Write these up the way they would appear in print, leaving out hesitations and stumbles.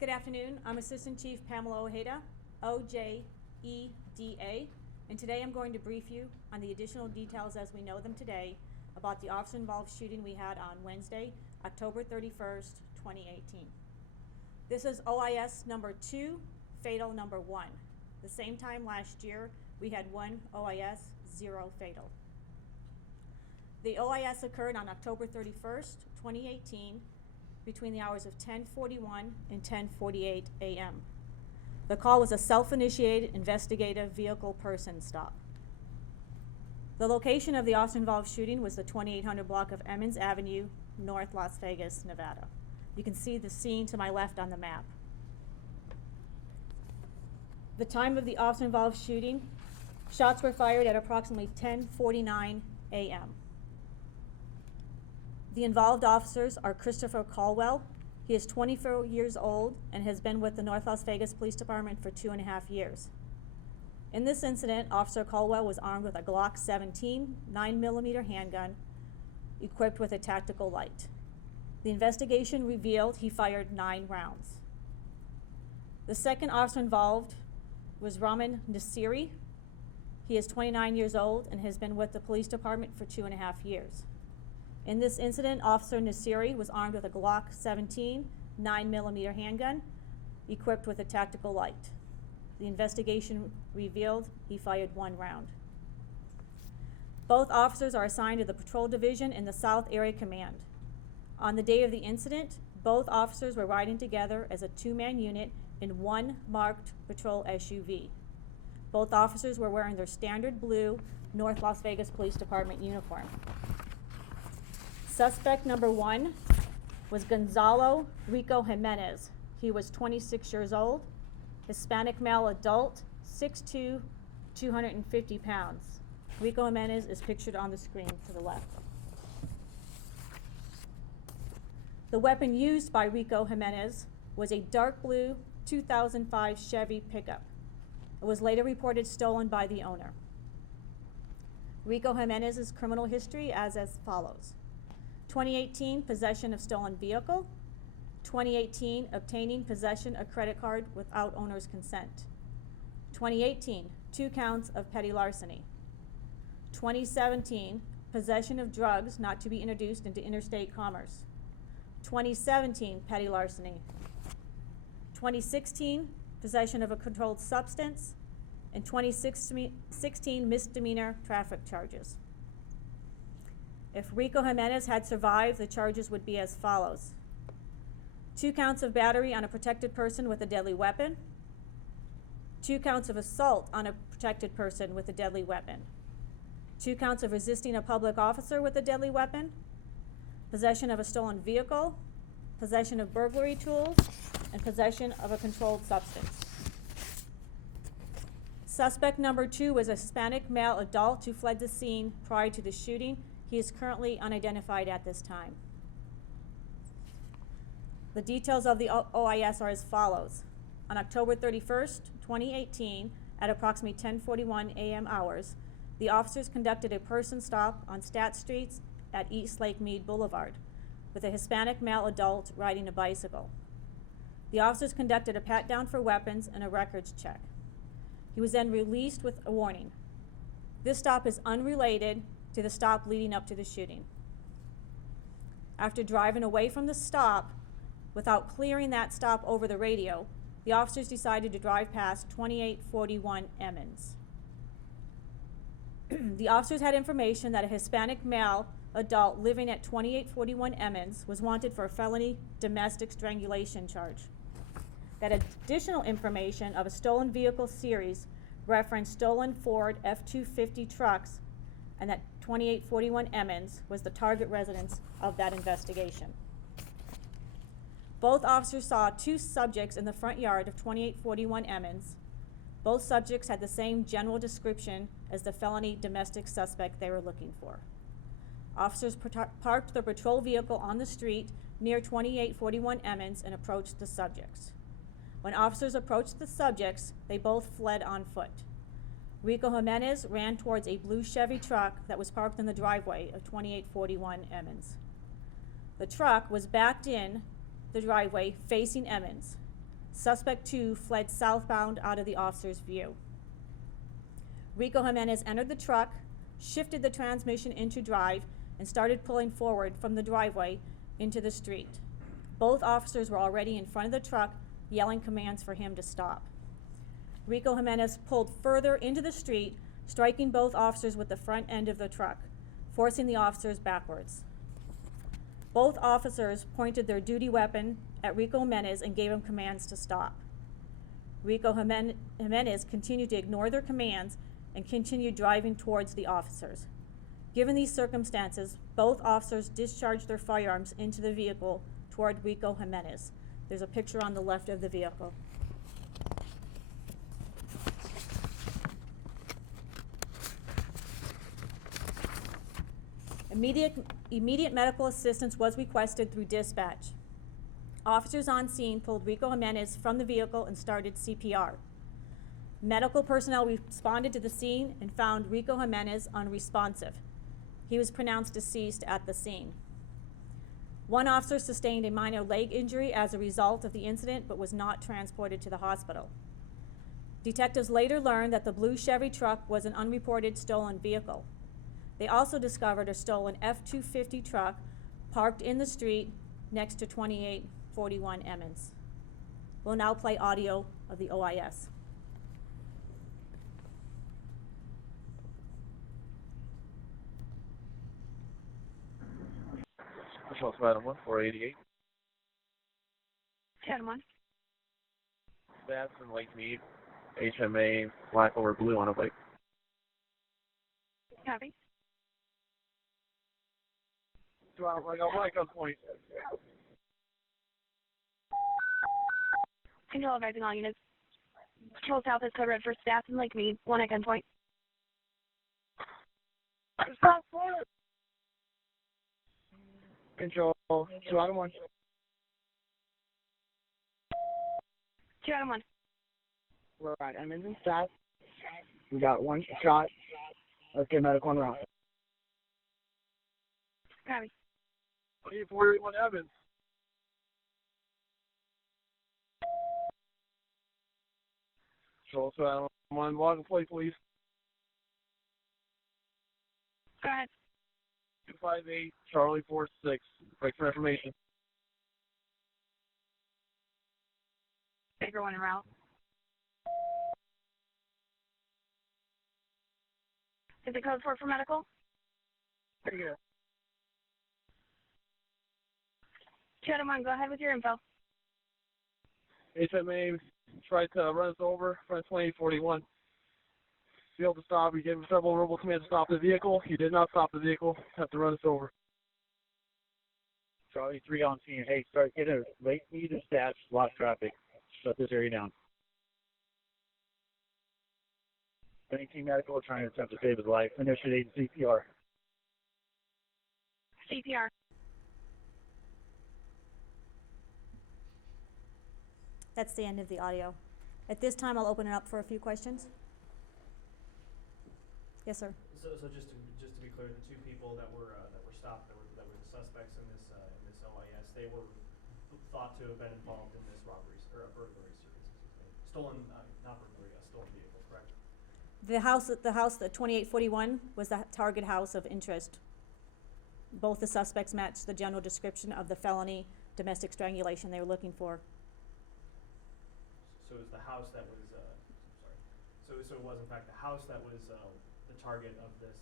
Good afternoon. I'm Assistant Chief Pamela Ojeda, OJEDA, and today I'm going to brief you on the additional details as we know them today about the officer-involved shooting we had on Wednesday, October 31st, 2018. This is OIS number 2, fatal number 1. The same time last year, we had 1 OIS, 0 fatal. The OIS occurred on October 31st, 2018, between the hours of 10:41 and 10:48 a.m. The call was a self-initiated investigative vehicle person stop. The location of the officer-involved shooting was the 2800 block of Emmons Avenue, North Las Vegas, Nevada. You can see the scene to my left on the map. The time of the officer-involved shooting, shots were fired at approximately 10:49 a.m. The involved officers are Christopher Caldwell. He is 24 years old and has been with the North Las Vegas Police Department for 2.5 years. In this incident, Officer Caldwell was armed with a Glock 17 9mm handgun equipped with a tactical light. The investigation revealed he fired 9 rounds. The second officer involved was Rahman Nasiri. He is 29 years old and has been with the police department for 2.5 years. In this incident, Officer Nasiri was armed with a Glock 17 9mm handgun equipped with a tactical light. The investigation revealed he fired 1 round. Both officers are assigned to the Patrol Division in the South Area Command. On the day of the incident, both officers were riding together as a 2-man unit in 1 marked patrol SUV. Both officers were wearing their standard blue North Las Vegas Police Department uniform. Suspect number 1 was Gonzalo Rico Jimenez. He was 26 years old, Hispanic male adult, 6'2", 250 pounds. Rico Jimenez is pictured on the screen to the left. The weapon used by Rico Jimenez was a dark blue 2005 Chevy pickup. It was later reported stolen by the owner. Rico Jimenez's criminal history as follows. 2018, possession of stolen vehicle. 2018, obtaining possession of credit card without owner's consent. 2018, 2 counts of petty larceny. 2017, possession of drugs not to be introduced into interstate commerce. 2017, petty larceny. 2016, possession of a controlled substance. And 2016, misdemeanor traffic charges. If Rico Jimenez had survived, the charges would be as follows. 2 counts of battery on a protected person with a deadly weapon. 2 counts of assault on a protected person with a deadly weapon. 2 counts of resisting a public officer with a deadly weapon. Possession of a stolen vehicle. Possession of burglary tools. And possession of a controlled substance. Suspect number 2 was a Hispanic male adult who fled the scene prior to the shooting. He is currently unidentified at this time. The details of the OIS are as follows. On October 31st, 2018, at approximately 10:41 a.m. hours, the officers conducted a person stop on Stat Streets at East Lake Mead Boulevard with a Hispanic male adult riding a bicycle. The officers conducted a pat-down for weapons and a records check. He was then released with a warning. This stop is unrelated to the stop leading up to the shooting. After driving away from the stop without clearing that stop over the radio, the officers decided to drive past 2841 Emmons. The officers had information that a Hispanic male adult living at 2841 Emmons was wanted for a felony domestic strangulation charge. That additional information of a stolen vehicle series referenced stolen Ford F-250 trucks, and that 2841 Emmons was the target residence of that investigation. Both officers saw 2 subjects in the front yard of 2841 Emmons. Both subjects had the same general description as the felony domestic suspect they were looking for. Officers parked their patrol vehicle on the street near 2841 Emmons and approached the subjects. When officers approached the subjects, they both fled on foot. Rico Jimenez ran towards a blue Chevy truck that was parked in the driveway of 2841 Emmons. The truck was backed in the driveway facing Emmons. Suspect 2 fled southbound out of the officer's view. Rico Jimenez entered the truck, shifted the transmission into drive, and started pulling forward from the driveway into the street. Both officers were already in front of the truck, yelling commands for him to stop. Rico Jimenez pulled further into the street, striking both officers with the front end of the truck, forcing the officers backwards. Both officers pointed their duty weapon at Rico Jimenez and gave him commands to stop. Rico Jimenez continued to ignore their commands and continued driving towards the officers. Given these circumstances, both officers discharged their firearms into the vehicle toward Rico Jimenez. There's a picture on the left of the vehicle. Immediate medical assistance was requested through dispatch. Officers on scene pulled Rico Jimenez from the vehicle and started CPR. Medical personnel responded to the scene and found Rico Jimenez unresponsive. He was pronounced deceased at the scene. One officer sustained a minor leg injury as a result of the incident, but was not transported to the hospital. Detectives later learned that the blue Chevy truck was an unreported stolen vehicle. They also discovered a stolen F-250 truck parked in the street next to 2841 Emmons. We'll now play audio of the OIS. Assault Madam 1488. Channel 1. That's in Lake Mead. HMA black over blue on a bike. Copy. I got black on point. Control advising all units. Control South is code red for staff in Lake Mead. 1 at gunpoint. Stop for it! Control 2 out of 1. 2 out of 1. We're at Emmons and staff. We got one shot. Let's get medical on route. Copy. 481 Evans. Control 2 out of 1. Log and plate, please. Go ahead. 258 Charlie 46. Break for information. Baker 1 en route. Is it code 4 for medical? Here you go. 2 out of 1. Go ahead with your info. HMA tried to run us over, front 2841. Failed to stop. We gave him several verbal commands to stop the vehicle. He did not stop the vehicle. Have to run us over. Charlie 3 on scene. Hey, start getting a late need of stats, block traffic. Shut this area down. 19 medical trying to attempt to save his life. Initiate CPR. CPR. That's the end of the audio. At this time, I'll open it up for a few questions. Yes, sir. So just to be clear, the two people that were stopped, that were the suspects in this OIS, they were thought to have been involved in this robbery or a burglary series. Stolen, not burglary, a stolen vehicle, correct? The house, the 2841 was the target house of interest. Both the suspects matched the general description of the felony domestic strangulation they were looking for. So it was the house that was, So it was in fact the house that was the target of this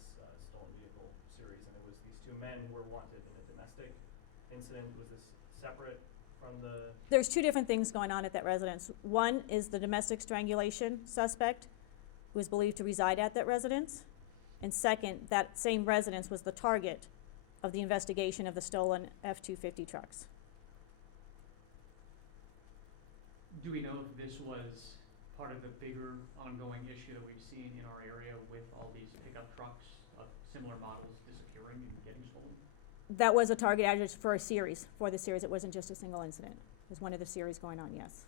stolen vehicle series, and it was these two men who were wanted in a domestic incident. Was this separate from the? There's two different things going on at that residence. One is the domestic strangulation suspect who is believed to reside at that residence. And second, that same residence was the target of the investigation of the stolen F-250 trucks. Do we know if this was part of the bigger ongoing issue that we've seen in our area with all these pickup trucks of similar models disappearing and getting stolen? That was a target address for a series, for the series. It wasn't just a single incident. It was one of the series going on, yes.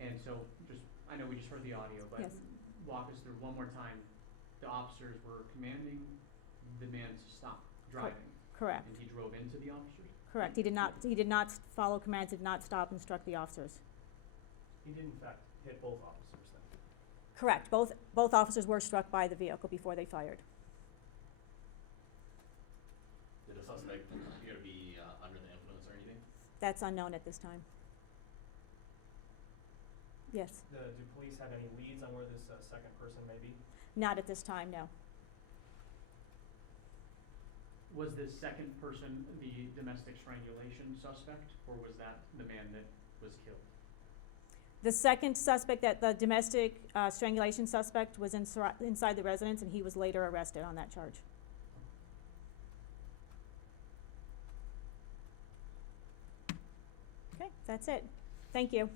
And so I know we just heard the audio, but Yes. walk us through one more time. The officers were commanding the man to stop driving. Correct. And he drove into the officers? Correct. He did not follow commands, did not stop and struck the officers. He did in fact hit both officers then. Correct. Both officers were struck by the vehicle before they fired. Did the suspect appear to be under the influence or anything? That's unknown at this time. Yes. Do police have any leads on where this second person may be? Not at this time, no. Was this second person the domestic strangulation suspect, or was that the man that was killed? The second suspect, that the domestic strangulation suspect, was inside the residence, and he was later arrested on that charge. Okay, that's it. Thank you.